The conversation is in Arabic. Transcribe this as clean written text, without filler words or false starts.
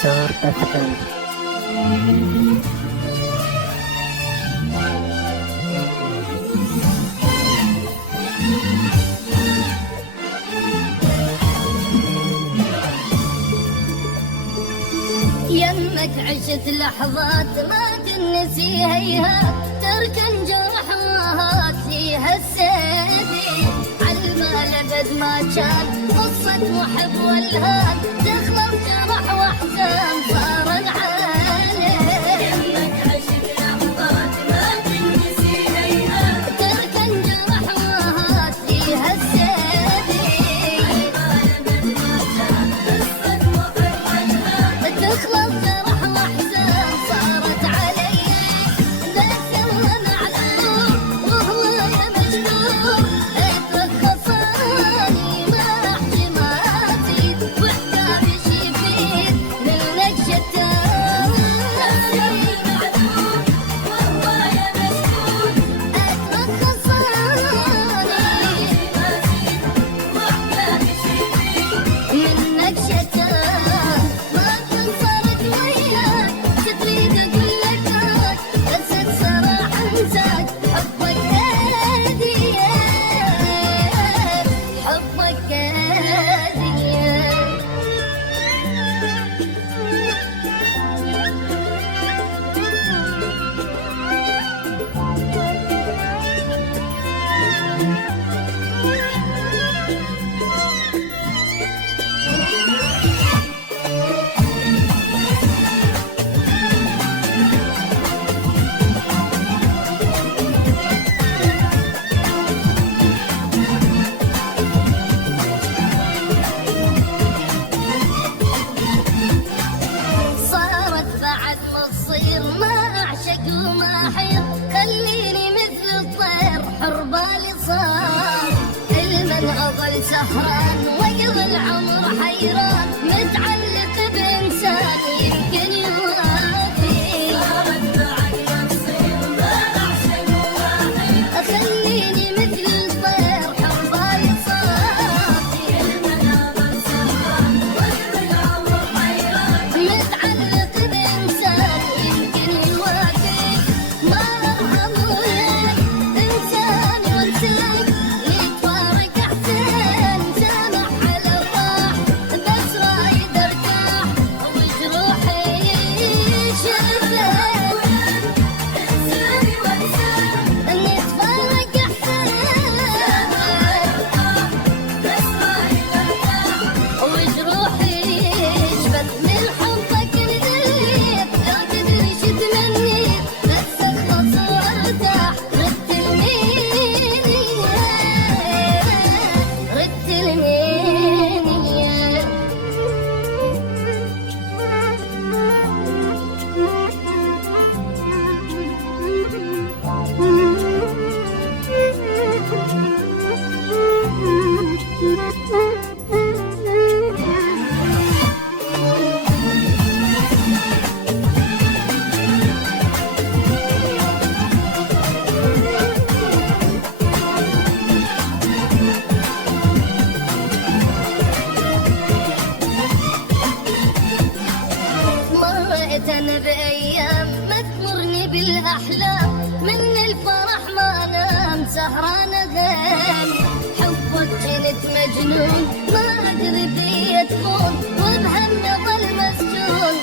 ستار اف ام. يمك عشت لحظات ما تنسي هيها، تركن جرحات فيها السيدي عالبال ابد ما كان قصة محب والهان، تخلص جرح واحزان صار العالم. يمك عشت لحظات ما تنسي هيها، تركن جرحات فيها السيدي عالبال ابد ما كان قصة محب والهان، تخلص جرح واحزان صارت علي. ذاك الله معلوم وهو يا مجنون، اترخصاني ما احتماتي وحداني شي فيك منك شتان. معلوم وهو يا مجنون، اترخصاني وحداني شي فيك منك شتان. ما صارت وياك تريد اقول لك بس الصراحه انساك، حبك هاديه حبك هاديه. صارت بعد ما تصير ما اعشق وما احير، خليني مثل الطير حر بالي صار. المن اظل سهران ويا العمر حيران، متعلق بانسان يمكن يوافي. صارت بعد ما تصير ما اعشق وما احير، خليني مثل الطير حر بالي صافي. المن اظل سهران ويا العمر حيران، متعلق بإنسان يمكن يوافي. ما أرحم وياك إنسان وإنسان، يتفارق أحسن سامح على الراح، بس رايد أرتاح وجروحي شفت. إنسان وإنسان نتفارق أحسن بس رايد أرتاح وجروحي شفت. من حبك نديت لو تدري شو تمنيت، بس اخلص وارتاح. ردت المنية ردت المنية. مريت انا بايام ما تمرني بالاحلام، من الفرح ما انام سهرانه غالي. حبك كنت مجنون ما ادري بيه تكون، وبهم ظل مسجون.